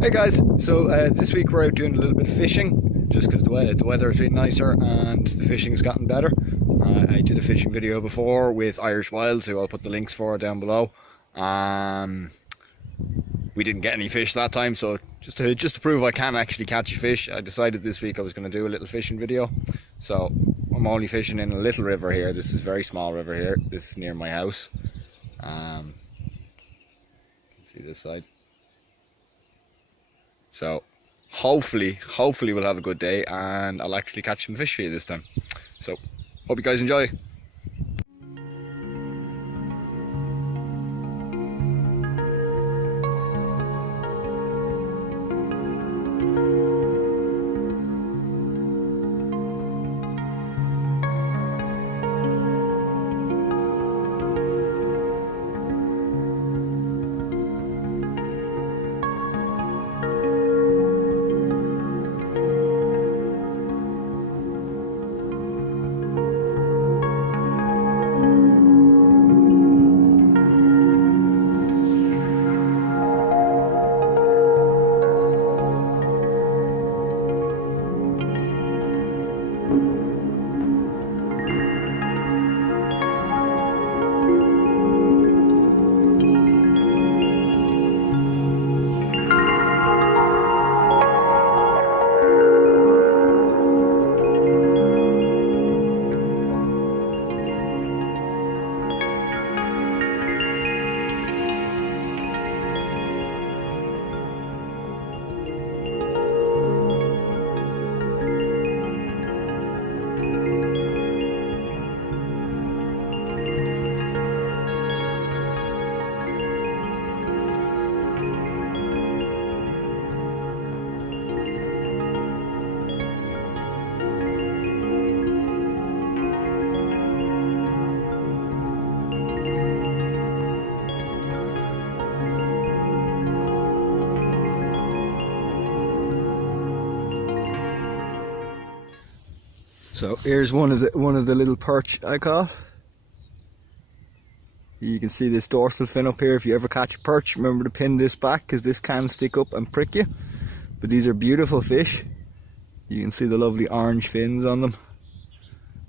Hey guys, so this week we're out doing a little bit of fishing just because the weather has been nicer and the fishing has gotten better. I did a fishing video before with Irish Wilds, who I'll put the links for down below. We didn't get any fish that time, so just to prove I can actually catch a fish, I decided this week I was going to do a little fishing video. So I'm only fishing in a little river here. This is a very small river here. This is near my house. You can see this side. So hopefully we'll have a good day and I'll actually catch some fish for you this time. So hope you guys enjoy. So here's one of the little perch I caught. You can see this dorsal fin up here. If you ever catch a perch, remember to pin this back because this can stick up and prick you. But these are beautiful fish. You can see the lovely orange fins on them.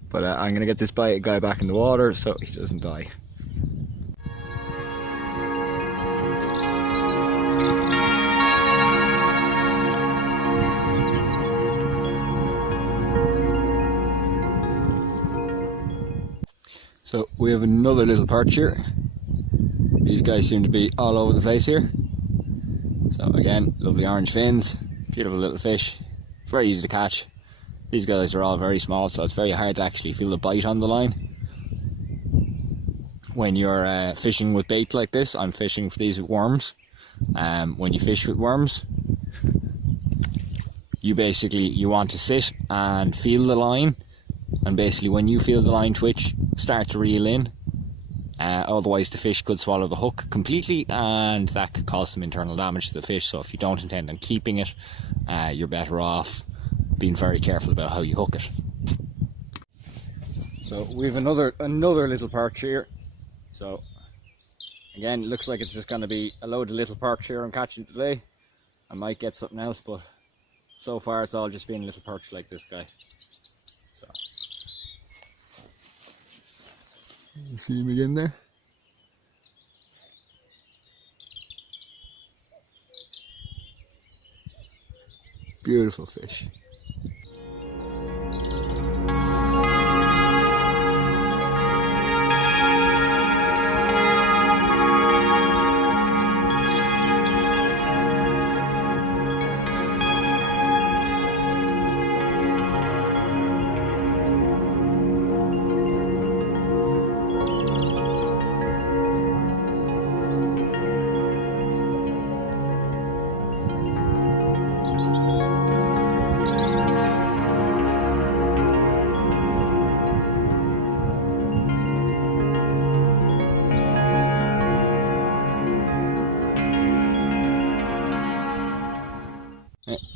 But I'm going to get this guy back in the water so he doesn't die. So we have another little perch here. These guys seem to be all over the place here. So again, lovely orange fins, beautiful little fish, very easy to catch. These guys are all very small, so it's very hard to actually feel the bite on the line. When you're fishing with bait like this, I'm fishing for these with worms. When you fish with worms, you want to sit and feel the line, and basically when you feel the line twitch, start to reel in. Otherwise the fish could swallow the hook completely and that could cause some internal damage to the fish. So if you don't intend on keeping it, you're better off being very careful about how you hook it. So we have another little perch here. So again, it looks like it's just going to be a load of little perch here I'm catching today. I might get something else, but so far it's all just been little perch like this guy. So you see him again there? Beautiful fish.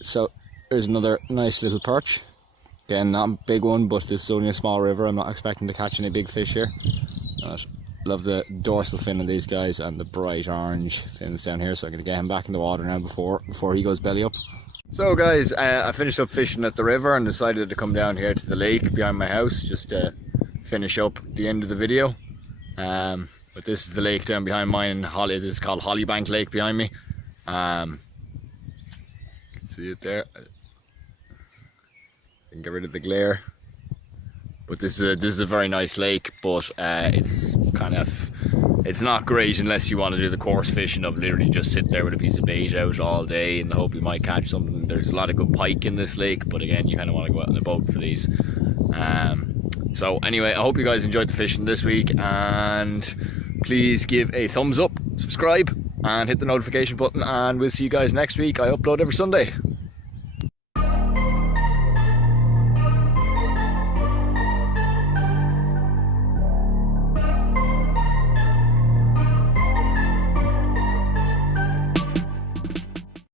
So there's another nice little perch. Again, not a big one, but this is only a small river. I'm not expecting to catch any big fish here. But Love the dorsal fin of these guys and the bright orange fins down here. So I'm going to get him back in the water now before he goes belly up. So guys, I finished up fishing at the river and decided to come down here to the lake behind my house just to finish up the end of the video. But this is the lake down behind mine. This is called Hollybank Lake behind me. You can see it there. I can get rid of the glare. But this is a very nice lake, but it's not great unless you want to do the coarse fishing of literally just sit there with a piece of bait out all day and hope you might catch something. There's a lot of good pike in this lake, but again, you kind of want to go out on the boat for these. So anyway, I hope you guys enjoyed the fishing this week, and please give a thumbs up, subscribe, and hit the notification button, and we'll see you guys next week. I upload every Sunday.